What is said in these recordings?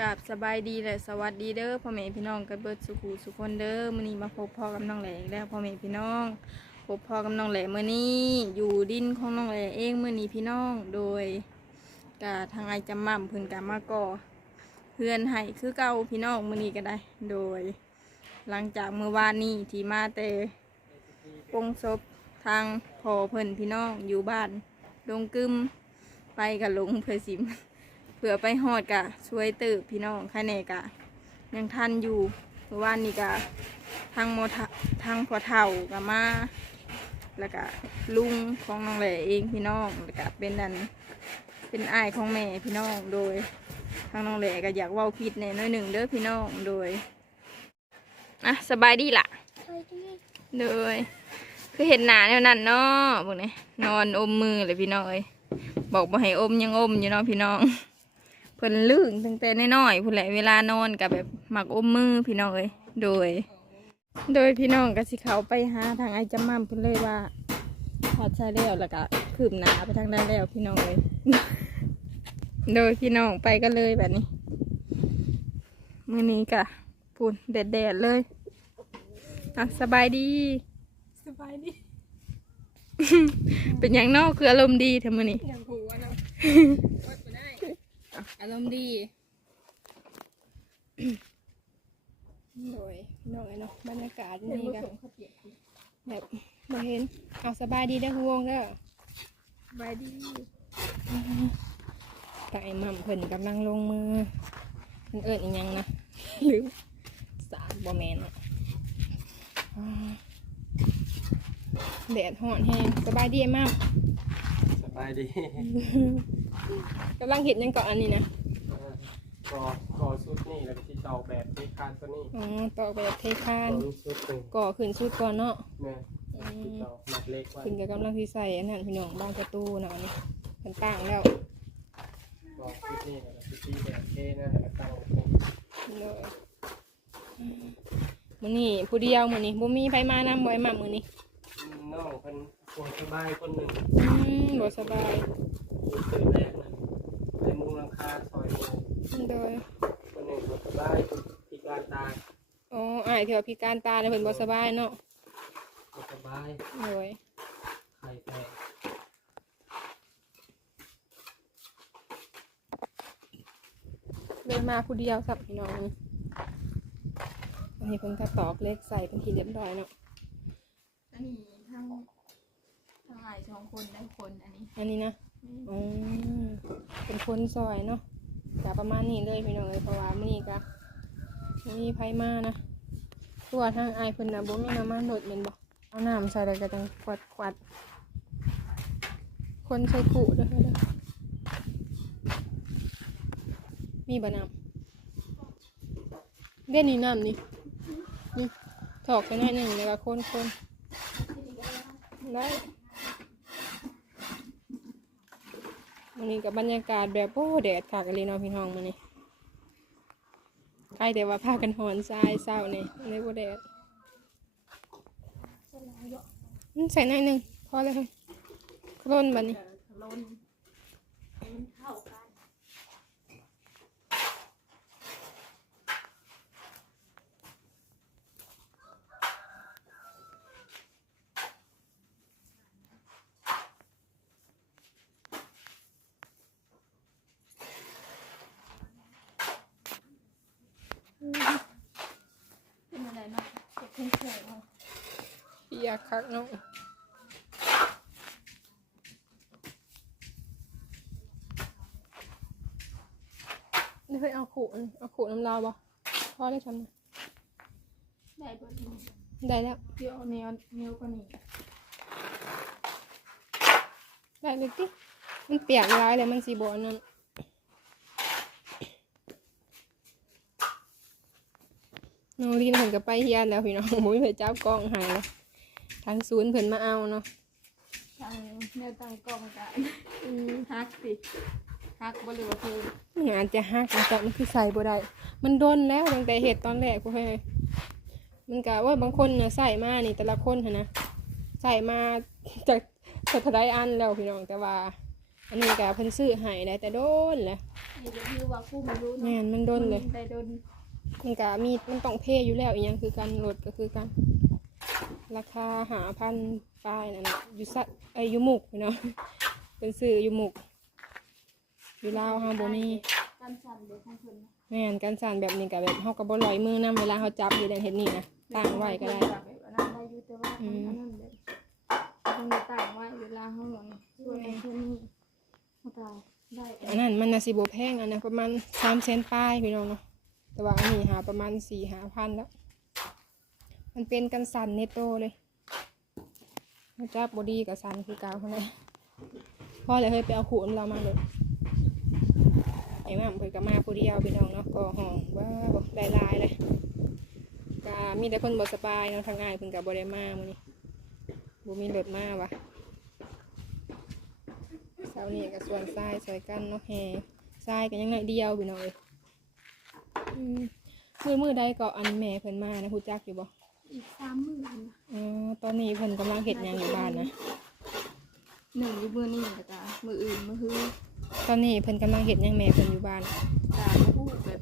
กับสบายดีและสวัสดีเด้อพ่อแม่พี่น้องกันเบิดสุขูสุขคนเด้อมื้อนี้มาพบพ่อกับน้องแหลกแล้วพ่อแม่พี่น้อง พบพ่อกับน้องแหลมื้อนี้ อยู่ดินของน้องแหลเองมื้อนี้พี่น้องโดยกะทางไอจำม่ำเพิ่นกะมาก่อเพื่อนให้คือเก่าพี่น้องมื้อนี้ก็ได้ โดย หลังจากเมื่อวานนี้ที่มาแต่ปงศพทางพ่อเพิ่นพี่น้องอยู่บ้านดงกึมไปกับลงเพื่อสิม เผื่อไปหอดกะช่วยตืบพี่น้องแค่เนกะ ยังทันอยู่เมื่อวานนี้กะทางโมทะทางพอเท่ากะมาแล้วก็ลุงของน้องแหล่เองพี่น้องแล้วก็เป็นนันเป็นอ้ายของแม่พี่น้องโดย ทางน้องแหล่ก็อยากเว้าผิดในน้อยหนึ่งเด้อพี่น้องโดยอะสบายดีล่ะโดยคือเห็นหนาแนวนั้นเนาะพวกนี้นอนอมมือเลยพี่น้องเอ้ยบอกบ่ให้อมยังอมอยู่เนาะพี่น้อง เพิ่นลื่นตั้งแต่น้อยๆพุ่นแหละเวลานอนกับแบบหมักอมมือพี่น้องเอ้ยโดย โดยพี่น้องก็สิเขาไปหาทางไอ้จำมั่มเพิ่นเลยว่าพอดใช้แล้วแล้วก็คืบหนาไปทางด้านแล้วพี่น้องเอ้ยโดยพี่น้องไปกันเลยแบบนี้มื้อนี้ก็ปุ่นแดดๆเลยอะสบายดี สบายดี เป็นอย่างนอกคืออารมณ์ดีทำมื้อนี้อย่างหัวเนาะวัดไปได้ อารมณ์ดี โดยน้องไอ้เนาะบรรยากาศนี่ก็แบบมาเห็น เอาสบายดีเด้อคุณวงเด้อสบายดีแต่ไอ้หม่ำเพิ่นกำลังลงมือเพิ่นเอิ้นอีหยังนะหรือสามบ่แม่นอะอ่าแดดฮ้อนแฮงสบายดีไอ้หม่ำสบายดี กำลังเห็นยังเกาะอันนี้นะเออก่อก่อชุดนี่แล้วก็ที่ต่อแบบที่คานตัวนี้อ๋อต่อแบบเทคาต่อนชุดหนึ่งก่อขึ้นชุดก่อนเนาะเนี่ยอืที่มต่อหมัดเล็กไว้ขึ้นกับกำลังที่ใส่อันนั้นพี่น้องบ้านประตูเนาะอันนี้มันต่างแล้วก่อชุดนี่แล้วก็ชุดที่แบบเท่นะแล้วก็ตั้งตรงเลยมื้อนี้ผู้เดียวมื้อนี้บ่มีไผมานำบ่ไอ้หม่ำมื้อนี้น้องคนปวดสบายคนหนึ่งอืมบ่สบาย ตื่นแรกนะในมุงหลังคาซอยหนึ่งโดยคนหนึ่งปวดสบายพิการตาอ๋ออ้ายที่ว่าพิการตาเลยเพิ่นบ่สบายเนาะปวดสบายโดยไข่แตกเลยมาผู้เดียวสับพี่น้องนี่อันนี้เพิ่นก็ตอกเหล็กใส่เป็นที่เรียบร้อยเนาะอันนี้ทั้งทั้งหลายสองคนได้คนอันนี้ อันนี้นะ อ๋อเป็นคนซอยเนาะก็ประมาณนี้เลยพี่น้องเอ้ยเพราะว่ามื้อนี้ก็บ่มีไผมานะตัวทางอายเพิ่นน่ะบ่มีน้ำมันโดดแม่นบ่เอาน้ำใส่แล้วก็จังกวาดกวาดคนใส่กุเด้อเด้อมีบ่น้ำเด่นนี่น้ำนี่นี่ถอกไปหน่อยหนึ่งแล้วก็คนคนได้ วันนี้กับบรรยากาศแบบโอ้แดดขากะเลยนอพี่น้องมันนี่ใครแต่ว่าพากันหอนทรายเศร้าเนี่ยในโบแดดใส่หน่อยหนึ่งพอเลยค่ะกล้นบันนี้ เป็นอะไรเนาะเจ็บเพิ่งเคยเนาะอยากคักเนาะนี่เคยเอาขู่อันเอาขู่น้ำลาวบ่พอได้ทำนะได้เบอร์นี้ได้แล้วเดี๋ยวเนี้ยเนี้ยกว่านี้ได้เลยติมันเปียกร้ายเลยมันสีบอนั่น น้องลีนเพิ่นก็ไปเฮียนแล้วพี่น้องมุ้ยไปจับกล้องใหายเลยทางศูนย์เพิ่นมาเอาเนาะทางแนวตั้งกล้องกันอืมฮักสิฮักบ่หรือว่าคืองานจะหักมันจะมันคือใส่บ่ได้ มันโดนแล้วตั้งแต่เหตุตอนแรกกูให้ยมันกะว่าบางคนเนี่ยใส่มานี่แต่ละคนหั้นนะใส่มาจากจากทะไดอันแล้วพี่น้องแต่ว่า อันนี้กะเพิ่นซื้อให้ได้แต่โดนแหละอนี่ก็คือว่าคู่มันรู้แม่นมันโดนเลยได้โดน มันก็มีมันต้องเพย์อยู่แล้วอีกอย่างคือการโหลดก็คือการราคาหาพันปลายนั่นแหละอยู่สัตไอยอยู่หมุกพี่เนาะเป็นสื่ออยู่หมุกอยู่ลาวเฮาบ่มีการสั่นเดี๋ยวของเพิ่นนะแม่นการสั่นแบบนี้ก็แบบเฮาก็บ่ลอยมือนำเวลาเฮาจับอยู่ในเฮ็ดนี่นะตั้งไว้ก็ได้แบบอันนั้นได้อยู่แต่ว่าอันนั้นแบบต้องได้ตั้งไว้เวลาเฮาหวังช่วยไอ้เพิ่นนี่เฮาก็ได้อันนั้นมันน่ะสิบ่แพงอันนั้นประมาณ3แสนปลายพี่น้องเนาะ แต่ว่าอันนี้หาประมาณ4 5พันแล้ว มันเป็นกันสันเนโตเลยมาจับบอดี้กับสันคือเกาวเขาเลยพ่อเลยเคยไปเอาขูนเรามาเลยไอ้แม่เพิ่นก็มาผู้เดียวพี่น้องเนาะก็ห้องว่าบอกลายเลยก็มีแต่คนบ่สบายเนาะทางง่ายเพิ่นก็บ่ได้มามื้อนี้บ่มีรถมาวะเช้านี้ก็ส่วนทรายซอยกันเนาะแห่ทรายก็ยังน้อยเดียวพี่น้องเอ้ย อืมมือมือใดก็อันแม่เพิ่นมานะฮู้จักอยู่บ่อีกสามมื้อนะอ๋อตอนนี้เพิ่นกำลังเฮ็ดหยังอยู่บ้านนะ หนึ่งอยู่มื้อนี้ก็จ้ะมื้ออื่นมื้อฮือตอนนี้เพิ่นกำลังเฮ็ดหยังแม่เพิ่นอยู่บ้านจ้ะผู้แบบ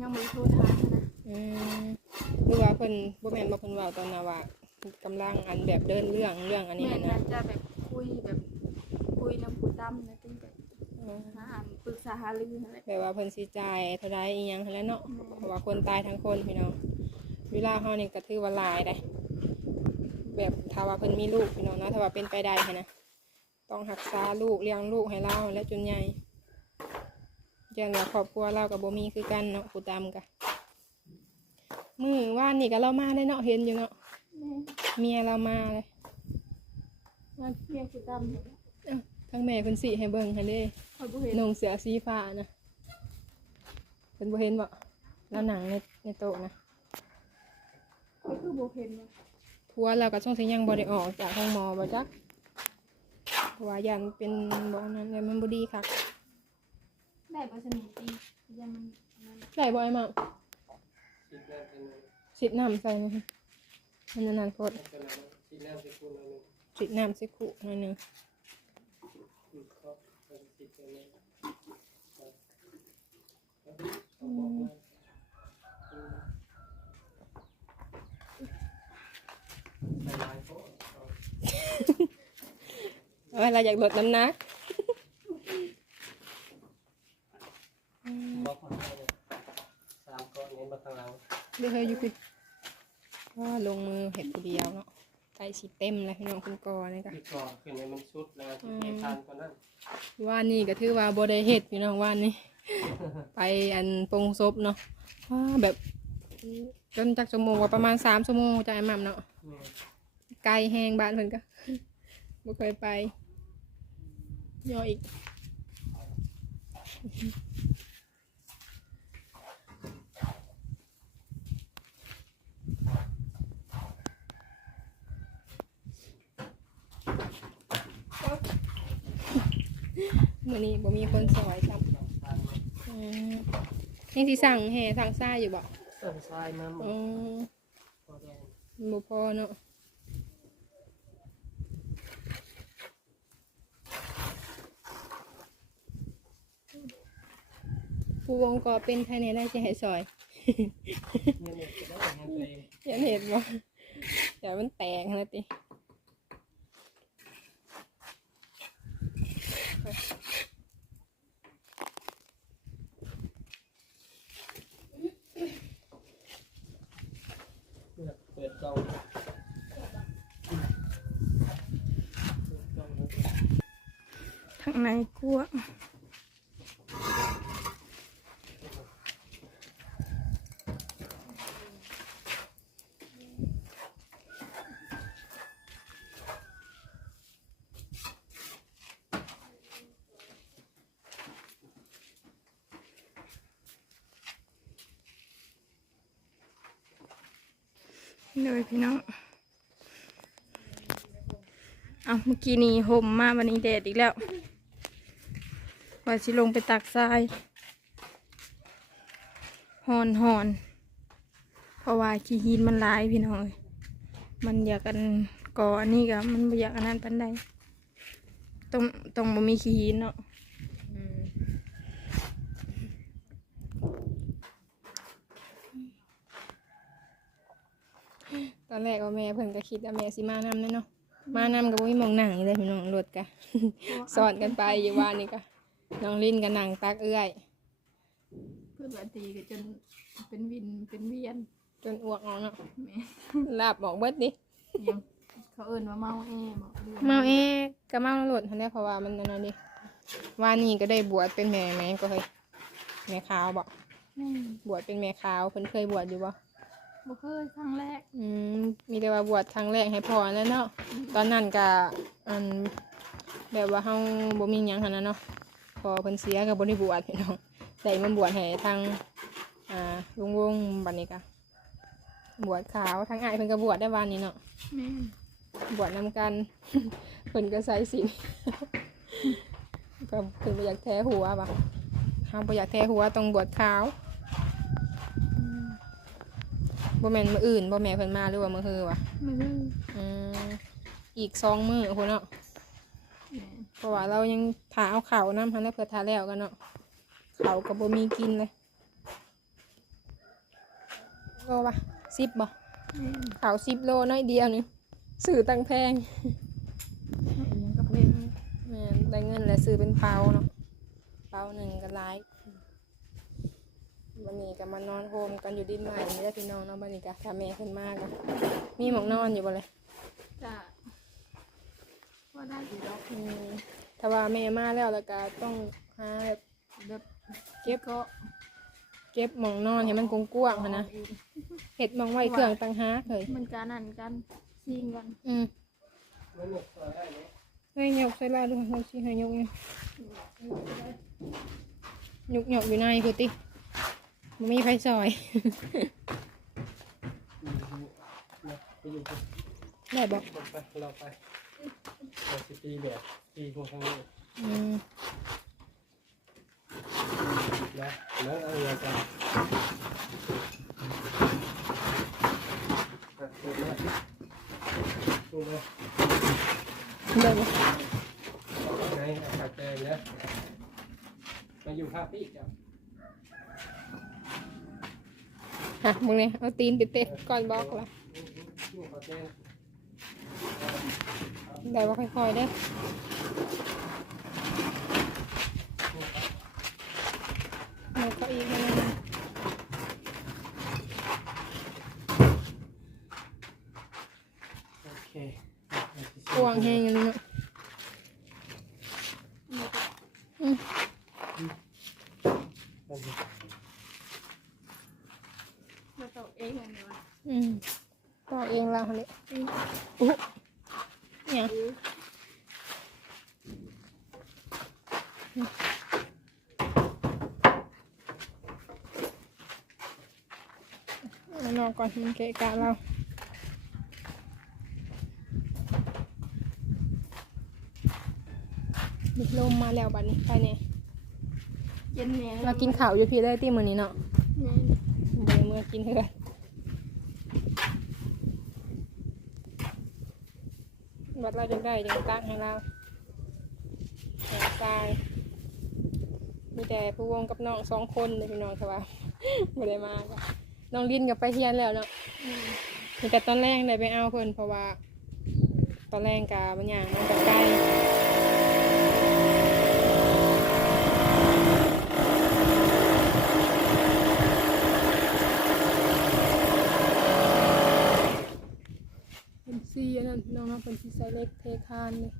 ยังบ่ได้โทรถามนะอืมหรือว่าเพิ่นบ่แม่นบ่เพิ่นเว้าตอนน่ะว่ากำลังอันแบบเดินเรื่องเรื่องอันนี้แม่นะ น่าจะแบบคุยแบบคุยนำผู้ดำนะ ษาหารือนั่นแหละ แบบว่าเพิ่นสิจ่ายเท่าใดอีหยังหั้นแหล้วเนาะเพราะว่าคนตายทั้งคนพี่น้องเวลาเฮานี่ก็ถือว่าหลายได้ แบบถ้าว่าเพิ่นมีลูกพี่น้องเนาะถ้าว่าเป็นไปได้หั้นนะต้องรักษาลูกเลี้ยงลูกให้เราและจนใหญ่ยันว่าครอบครัวเราก็บ่มีคือกันเนาะผู้ตามกะมื้อว่านนี่ก็เรามาได้เนาะเห็นอยู่เนาะแม่เมียเรามาเลยว่าเมียผู้ดำเนี่ยเอ้า ทั้งแม่เพิ่นสิให้เบิ่งให้เด้เขาบ่เห็นนุ่งเสื้อสีฟ้านะเพิ่นบ่เห็นบ่แล้วหนังในในโต๊ะนะเขาคือบ่เห็นเนี่ยผัวเราก็ช่วงสิยังบ่ได้ออกจากห้องหมอบ่จักเพราะว่ายันเป็นบ่อันนั้นเลยมันบ่ดีคักได้บ่สนิทดียังมันนั่นได้บ่ไอ้หมาคิดแรกเป็นสิดน้ำใส่นี่มันนานๆโพดเป็นอะไรคิดแรกเป็นคุณอะไรสิดน้ำใส่คุหน่อยหนึง คือเขาเป็นคิดเป็นอะไร เขาบอกว่าหลายๆคนเอาไว้เราอยากลดน้ำหนักบอกมาให้เลยสามก้อนนี้มาข้างหลังเดี๋ยวเฮยอยู่คือว่าลงมือเห็ดผู้เดียวเนาะไก่สีเต็มเลยพี่น้องคุณกอนี่ก็ที่ก่อขึ้นในมันชุดแล้วที่เททานคนนั้นว่านี่ก็ถือว่าบ่ได้เฮ็ดพี่น้องว่านี่ ไปอันปรงศพเนาะว่าแบบจนจักชั่วโมงว่าประมาณสามชั่วโมงจะไอ้หม่ำเนาะไกลแห้งบ้านเพิ่นก็บ่เคยไปย่ออีกมื้อนี้บ่มีคนซอยครับส องพันอืมยังสิสั่งแห่สั่งซ่ายอยู่บ่เส้นทรายมาหมอ๋ดอพอได้มันบ่พอเนาะผู้วงก็เป็นภายในได้สิให้ซอยเนี่ยเนี่ยจะได้งานตัวเอง อยันเห็นบ่เดี๋ยวมันแตกนะติ เลือกเปิดกล่องเปิดกล่องเลย ทาง ในกลัวเลยพี่น้อง เอาเมื่อกี้นี้ห่มมาวันนี้แดดอีกแล้ว ว่าสิลงไปตักทรายหอนหอน เพราะว่าขี้หินมันลายพี่น้อยมันอยากกันก่ออันนี้กับมันอยากอันนั้นปันใดตรงตรงบ่มีขี้หินเนาะตอนแรกว่าแม่เพิ่นก็คิดว่าแม่สิมานำน่เนาะมานำกับวิมองหนังเลยพี่น้องรถกะสอนกันไปอยู่วานนี้กะ น้องลินก็นั่งตักเอื้อย เพื่อนว่าตีก็จนเป็นวินเป็นเวียนจนอ้วกออกเนาะแม่ลาบบอกเบิดดิยังเขาเอิ้นว่าเมาแอบอกเรื่องเมาเอ๊ะก็เมาแล้วรถทันได้เพราะว่ามันนั่นนะดิว่านี่ก็ได้บวชเป็นแม่ไหมก็เคยแม่ขาวบ่แม่บวชเป็นแม่ขาวเพิ่นเคยบวชอยู่บ่บ่เคยครั้งแรกอืมมีแต่ว่าบวชครั้งแรกให้พ่อนั่นเนาะตอนนั้นก็อันแบบว่าเฮาบ่มีหยังหั่นน่ะเนาะ พอเพิ่นเสียก็บ่ได้บวชพี่น้องได้มาบวชให้ทางอ่าลุงวงบัดนี้ก็บวชขาวทางอ้ายเพิ่นก็บวชได้วันนี้เนาะแม่บวชนำกัน เพิ่นก็ใส่สินก็เพิ่นบ่อยากแท้หัวป่ะเฮาบ่อยากแท้หัวต้องบวชขาวบ่แม่นมื้ออื่นบ่แม่เพิ่นมาหรือว่ามื้อฮือวะมืออืมอีกสองมื้อพุ่นเนาะแม่ เพราะว่าเรายังถาเอาข้าวนำหันแล้วเพื่อทาแล้วกันเนาะข้าวก็บ่มีกินเลยโลป่ะ10บ่แม่ข้าว10โลน้อยเดียวนึงซื้อตังแพงยังกับแม่แม่นได้เงินแล้วซื้อเป็นเปาเนาะเปาหนึ่งก็หลายวันนี้ก็มานอนโฮมกันอยู่ดินใหม่นี่แหละพี่น้องเนาะวันนี้ก็ถ้าแม่ขึ้นมาก็มีหมองนอนอยู่บ่เลยจะ ว่าได้อยู่ดอกอืมถ้าว่าแม่มาแล้วแล้วก็ต้องหาแบบแบบเก็บก็เก็บหมองนอนให้มันกว้างๆหั้นนะเห็ดหมองไว้เครื่องต่างหากเลยมันการนั่นกันซิงกันอืมมันหนุกซอยได้ไหมเฮ้ยยกใส่ลายดูเราสิให้ยกเนี่ยยกยกอยู่ในคือติมันมีไฟซอยอืมนะไปอยู่ที่ได้บอก ไปเราไป เราสิตีแบบตีพวกข้างนี้อืมนะแล้วเอาเรือกันอะถูกไหมถูกไหมได้บอกไงอากาศแดงนะมาอยู่ภาพพี่จ้ะฮะมึงเนี่ยเอาตีนไปเตะก่อนบอกละอยู่ภาพแดง ได้ว่าค่อยๆเด้อเอาเขาอีกนิดนึงโอเคกวางแห้งอันนี้เนาะอืมมาตกเองอันนี้วะอืมต่อเองเราคนนี้อู้เนี่ยเอานอกก่อนมันเกะกะเรามีลมมาแล้วบัดนี้ไปเนี่ยเย็นแม่เรากินข้าวอยู่พี่ได้ที่มือนี้เนาะแม่เบื่อเมื่อกินเถอะบัดเราจะได้ยังตั้งให้เราแหงตายมีแต่ผู้วงกับน้องสองคนเลยพี่น้องค่ะว่าไม่ได้มาก็ น้องลินกับไปเทียนแล้วเนาะมีแต่ตอนแรกได้ไปเอาเพิ่นเพราะว่า ตอนแรกกาบางอย่างมันจะใกล้เป็นซีอันนั้นพี่น้องเนาะเป็นซีไซเล็กเทคานเลย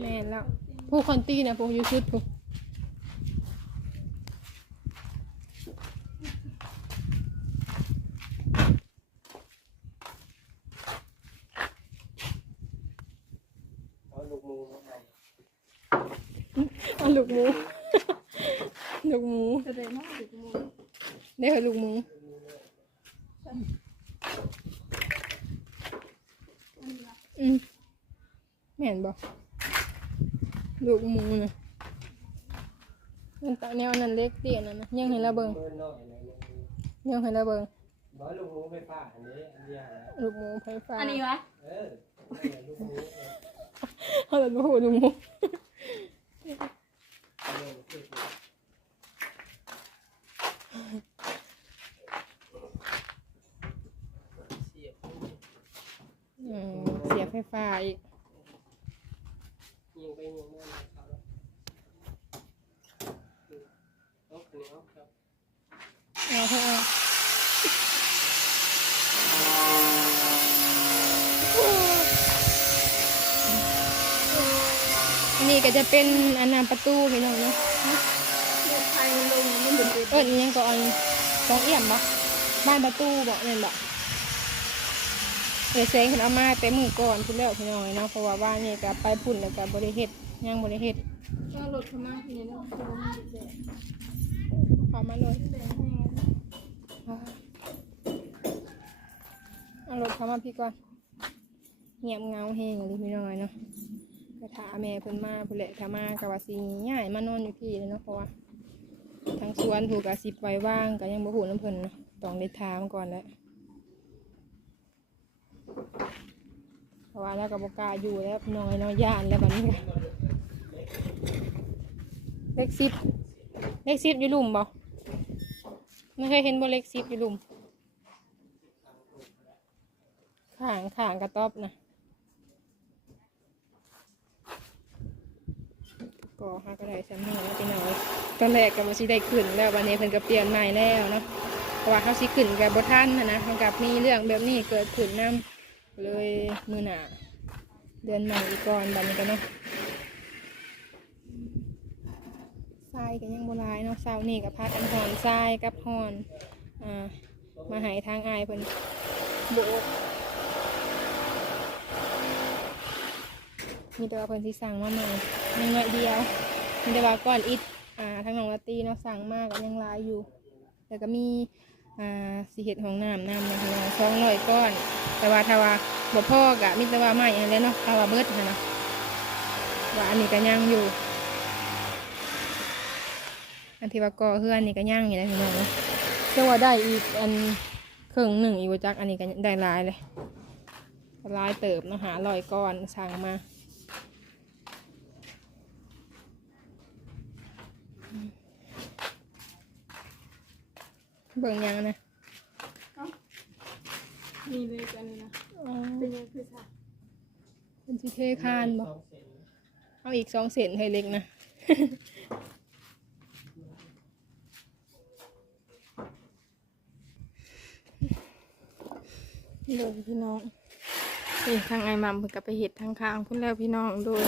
แม่นแล้ว ผู้คนตีนะผู้ยูชุดผู้เอาลูกมือมาเอาเอาลูกหมู ลูกหมูจะได้มากถึงมือได้เหรอลูกหมูอืมแม่นบอก ลูกหมูนะมันตาแนวนั้นเล็กเตี้ยนั่นนะยังให้เราเบิ่งมือน้อยหน่อยนึงยังให้เราเบิ่งบ่ลูกมือไฟฟ้าอันนี้อันเดียวนะลูกหมูไฟฟ้าอันนี้วะเออนั่นแหละลูกมือเขาเลยบอกว่าลูกหมูงคือเสียบอืมเสียบไฟฟ้าอีก ยิงไปยิงมาครับเอาคันนี้เอาครับเอาเถอะเอาอันนี้ก็จะเป็นอันนั้นประตูพี่น้องเนาะรถไฟมันลงมันเป็นเอิ้นอิหยังก็อันสองเอี่ยมบ่บ้านประตูบ่นั่นบ่ เอยเซงเพิ่นเอามาแต่มือก่อนพุ่นแล้วพี่น้องเนาะเพราะว่าบ้านนี่ก็ไปพุ่นแล้วก็บ่ได้เฮ็ดยังบ่ได้เฮ็ดก็รถเข้ามาที่นี่เนาะคือว่ามันแดดเข้ามาเลยเอารถเข้ามาพี่ก่อนเงียบเงาแฮงเลยพี่น้อยเนาะก็ถาแม่เพิ่นมาพุ่นแหละถามาก็ว่าสิย้ายมานอนอยู่พี่เลยเนาะเพราะว่าทางสวนถูกก็สิบไว้ว่างก็ยังบ่ฮู้นํเพิ่นเนาะต้องได้ถามก่อนแหละ เพราะว่าแล้วก็บ่กาอยู่แล้วน้อยนาะย่านแล้วบัดนี้เลขสิบเลขสิบอยู่ลุมบ่ไม่เคยเห็นบ่เลขสิบอยู่ลุมข่างข่างกระต๊อบนะก็หากระได้สำนักแล้วไปหน่อยตอนแรกก็บ่สิได้ขึ้นแล้ววันนี้เพิ่นก็เปลี่ยนใหม่แล้วเนาะเพราะว่าเขาสิขึ้นกับบ่ทันนะนะมันกับมีเรื่องแบบนี้เกิดขึ้นนํ เลยมือหนาเดือนใหม่อีกก่อนบันี้ก็เนาะทรายก็ยังบ่หลายเนาะเช้านี้ก็พากันหอนทรายกับหอนอ่ามาให้ทางอายเพิ่นโบกมีแต่ว่าเพิ่นสิสั่งมาใหม่ยังน้อยเดียวมีแต่ว่าก้อนอิดอ่าทางน้องลาตีเนาะสั่งมากก็ยังลายอยู่แล้วก็มี อ่าสิเห็ดของน้ำน้ำนะคะเนาะสองร้อยก้อน แต่ว่าถ้าว่าบ่พอกะมีแต่ว่าใหม่อันนี้เนาะถ้าว่าเบิดนะเนาะว่าอันนี้ก็ยังอยู่ อันที่ว่าก่อเฮือนนี่ก็ยังอยู่นะพี่น้องเนาะเชื่อว่าได้อีกอันเครึ่องหนึ่งอีกว่าจักอันนี้ก็ได้หลายเลยหลายเติบเนาะหาร้อยก้อนสั่งมา เบิ่งยังนะนี่เลยกันนี่นะ อ๋อเป็นยังคือค่ะเป็นสิเทคานบ่เอาอีกสองเศษให้เล็กนะโดยพี่น้อง นี่ทางไอ้มัมเพิ่นก็ไปเห็ดทางข้างพุ่นแล้วพี่น้องโดย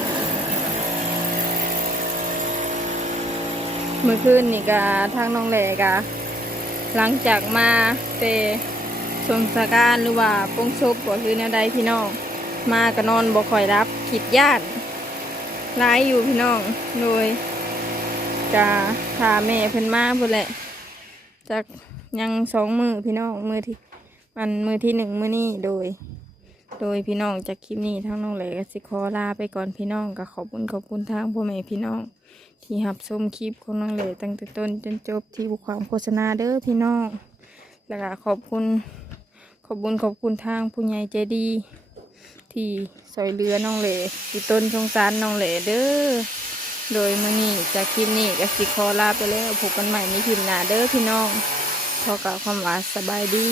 เมื่อคืนนี่ก็ทางน้องแหลกะ หลังจากมาเตสงสการหรือว่าปงชบก็คือแนวใดพี่น้อง มาก็นอนบ่ค่อยรับขิดญาติร้ายอยู่พี่น้องโดยกะพาแม่เพิ่นมาพุ่นแหละจากยังสองมือพี่น้องมือที่มันมือที่หนึ่งมือนี้โดย โดยพี่น้องจากคลิปนี้ทั้งน้องเหลกสิขอลาไปก่อนพี่น้องก็ขอบคุณขอบคุณทางพ่อแม่พี่น้อง ที่หับชมคลิปของน้องเหลตั้งแต่ต้นจนจบที่บุความโฆษณาเด้อพี่น้องแล้วก็ขอบคุณขอบคุณขอบคุณทางผู้ใหญ่ใจดี ที่ซอยเรือน้องเหลที่ต้นสงสารน้องเหลเด้อโดยมื่อนี้จากคลิปนี้ก็สิขอลาไปแล้วพบกันใหม่ในคลิปหน้าเด้อพี่น้องพอกับความหวานสบายดี